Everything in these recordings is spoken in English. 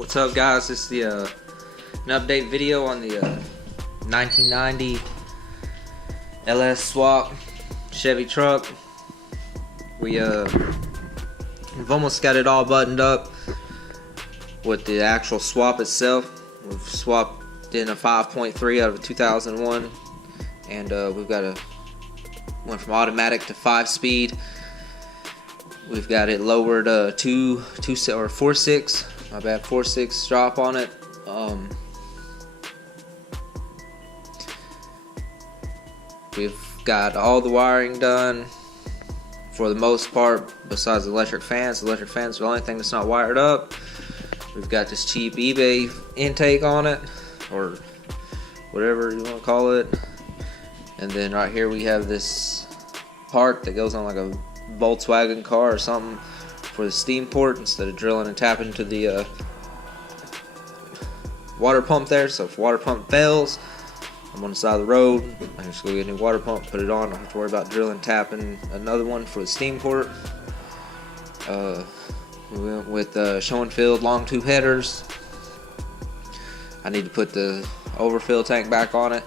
What's up, guys? This is the an update video on the 1990 LS swap Chevy truck. We've almost got it all buttoned up with the actual swap itself. We've swapped in a 5.3 out of a 2001, and we've got went from automatic to 5-speed. We've got it lowered 4.6. My bad, 4.6 drop on it. We've got all the wiring done for the most part, besides the electric fans. The electric fans are the only thing that's not wired up. We've got this cheap eBay intake on it, or whatever you want to call it. And then right here we have this part that goes on like a Volkswagen car or something for the steam port, instead of drilling and tapping into the water pump there. So if water pump fails, I'm on the side of the road, I can just go get a new water pump, put it on. I don't have to worry about drilling and tapping another one for the steam port. We went with Schoenfield long tube headers. I need to put the overfill tank back on it,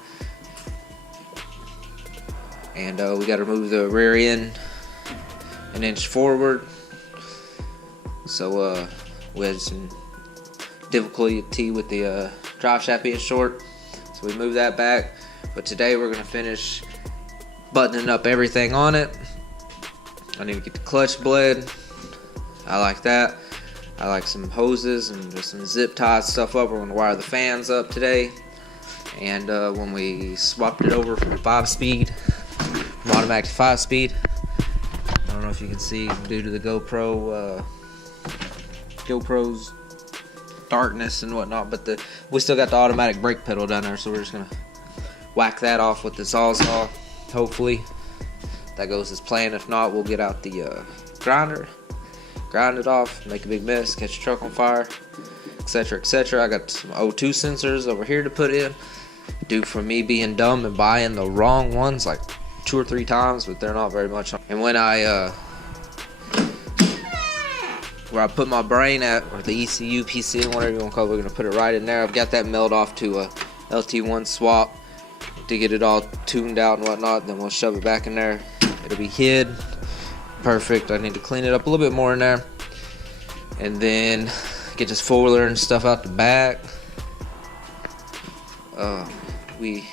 and we got to move the rear end an inch forward. So we had some difficulty with the drive shaft being short, so we moved that back. But today we're going to finish buttoning up everything on it. I need to get the clutch bled. I like that. I like some hoses and just some zip ties stuff up. We're going to wire the fans up today. And when we swapped it over from 5-speed, from automatic to 5-speed, I don't know if you can see due to the GoPro's darkness and whatnot, but we still got the automatic brake pedal down there, so we're just gonna whack that off with the Sawzall. Hopefully that goes as planned. If not, we'll get out the grinder, grind it off, make a big mess, catch the truck on fire, etc, etc. I got some O2 sensors over here to put in, due from me being dumb and buying the wrong ones like 2 or 3 times, but they're not very much. And when where I put my brain at, or the ECU, PCN, whatever you want to call it, we're going to put it right in there. I've got that milled off to a LT1 swap to get it all tuned out and whatnot. Then we'll shove it back in there. It'll be hid. Perfect. I need to clean it up a little bit more in there. And then get this foiler and stuff out the back. We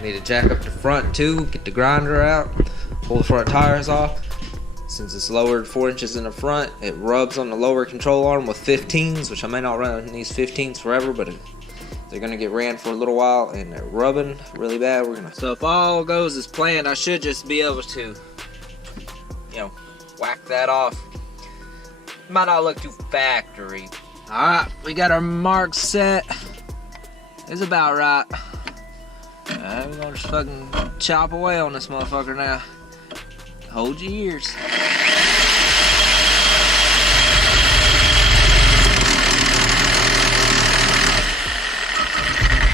need to jack up the front too, get the grinder out, pull the front tires off. Since it's lowered 4 inches in the front, it rubs on the lower control arm with 15s, which I may not run these 15s forever, but they're gonna get ran for a little while, and they're rubbing really bad. So if all goes as planned, I should just be able to, whack that off. Might not look too factory. All right, we got our mark set. It's about right. We're gonna just fucking chop away on this motherfucker now. Hold your ears.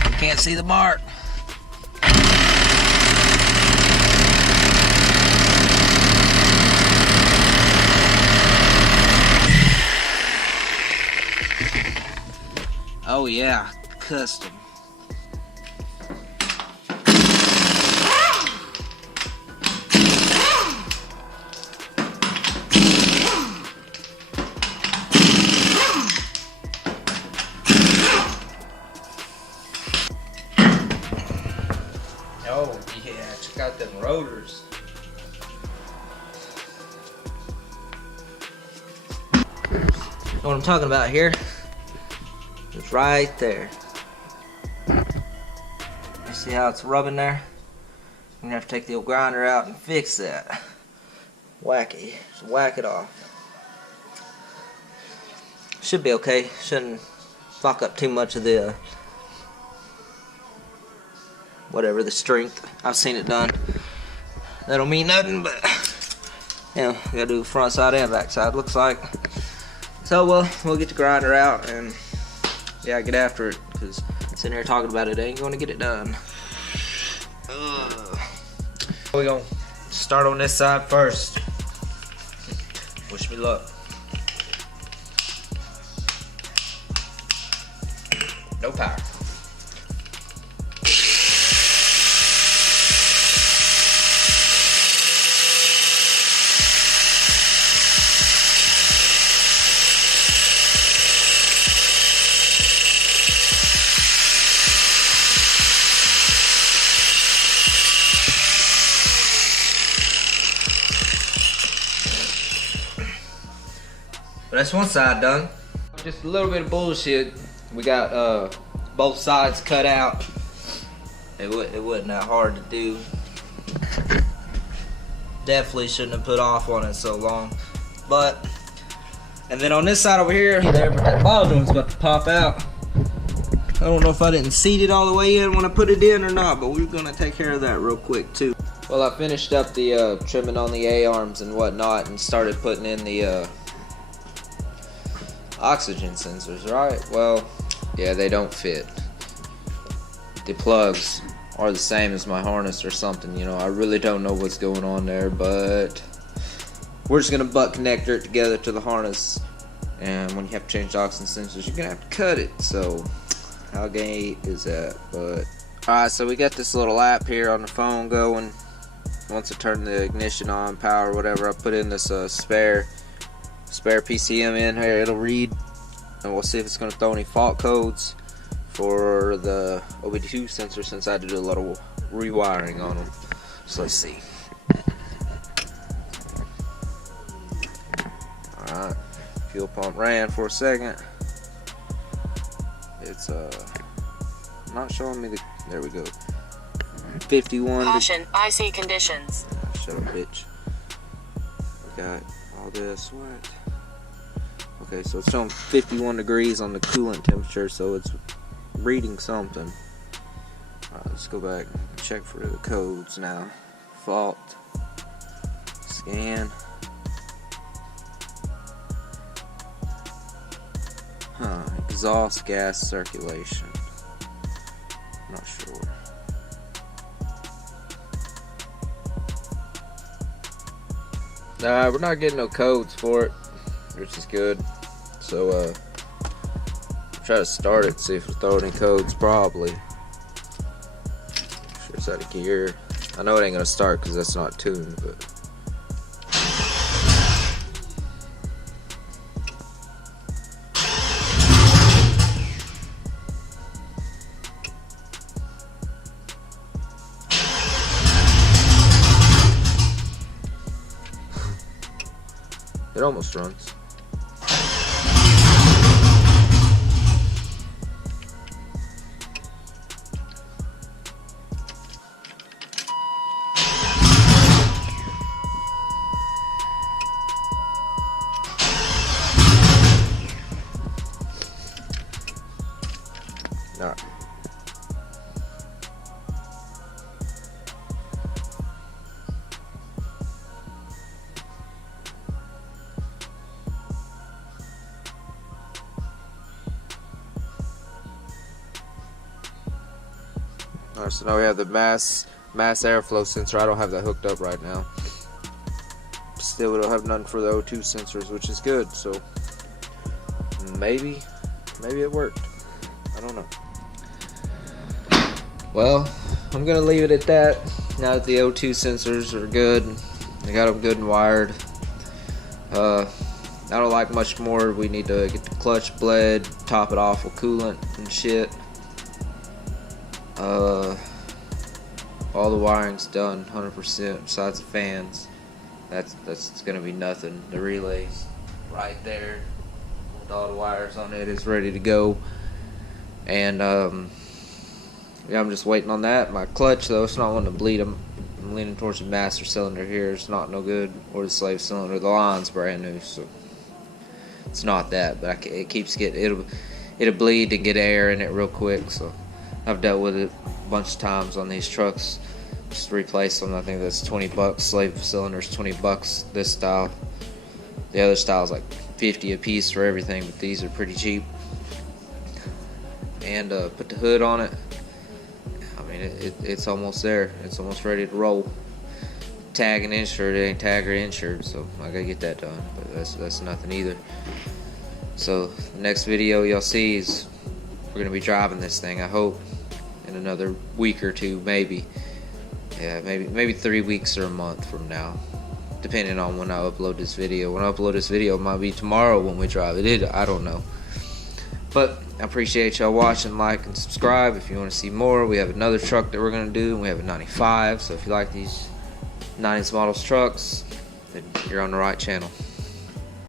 You can't see the mark. Oh yeah, custom. Oh yeah, check out them rotors. Know what I'm talking about here? It's right there. You see how it's rubbing there? I'm gonna have to take the old grinder out and fix that. Whack it. Just whack it off. Should be okay. Shouldn't fuck up too much of the whatever, the strength. I've seen it done. That don't mean nothing, but gotta do the front side and back side, looks like. So we'll get the grinder out and get after it, because sitting here talking about it ain't gonna get it done. We're gonna start on this side first. Wish me luck. No power. But that's one side done. Just a little bit of bullshit. We got both sides cut out. It wasn't that hard to do. Definitely shouldn't have put off on it so long. But, and then on this side over here, that bottom one's about to pop out. I don't know if I didn't seat it all the way in when I put it in or not, but we're gonna take care of that real quick too. Well, I finished up the trimming on the A-arms and whatnot and started putting in the oxygen sensors, right? Well, yeah, they don't fit. The plugs are the same as my harness or something, you know. I really don't know what's going on there, but we're just gonna butt connector it together to the harness, and when you have to change the oxygen sensors, you're gonna have to cut it. So how gay is that? But alright, so we got this little app here on the phone going. Once I turn the ignition on, power, whatever, I put in this spare PCM in here. It'll read, and we'll see if it's going to throw any fault codes for the OBD2 sensor, since I had to do a little rewiring on them. So let's see. Alright, fuel pump ran for a second. It's not showing me the, there we go, 51. Caution, icy conditions. Shut up, bitch. We got all this, what? Okay, so it's showing 51 degrees on the coolant temperature, so it's reading something. Alright, let's go back and check for the codes now. Fault. Scan. Exhaust gas circulation. Not sure. We're not getting no codes for it, which is good. So try to start it, see if it'll throw any codes. Probably. Sure it's out of gear. I know it ain't gonna start because that's not tuned, but it almost runs. Alright. Alright, so now we have the mass airflow sensor. I don't have that hooked up right now. Still, we don't have none for the O2 sensors, which is good. So maybe it worked. I don't know. Well, I'm gonna leave it at that. Now that the O2 sensors are good, I got them good and wired. I don't like much more. We need to get the clutch bled, top it off with coolant and shit. All the wiring's done 100% besides the fans. That's gonna be nothing. The relay's right there with all the wires on it is ready to go. And yeah, I'm just waiting on that. My clutch though, it's not wanting to bleed. I'm leaning towards the master cylinder here. It's not no good, or the slave cylinder. The line's brand new, so it's not that. But it keeps getting it'll bleed and get air in it real quick. So I've dealt with it a bunch of times on these trucks. Just replace them. I think that's 20 bucks. Slave cylinders 20 bucks. This style. The other style's like 50 a piece for everything, but these are pretty cheap. And put the hood on it. I mean, it's almost there. It's almost ready to roll. Tag and insured. It ain't tag or insured, so I gotta get that done. But that's nothing either. So the next video y'all see is we're gonna be driving this thing, I hope, in another week or two, maybe. Yeah, maybe 3 weeks or a month from now, depending on when I upload this video. When I upload this video, it might be tomorrow when we drive it. I don't know. But I appreciate y'all watching. Like and subscribe if you want to see more. We have another truck that we're gonna do, and we have a 95. So if you like these 90s models trucks, then you're on the right channel.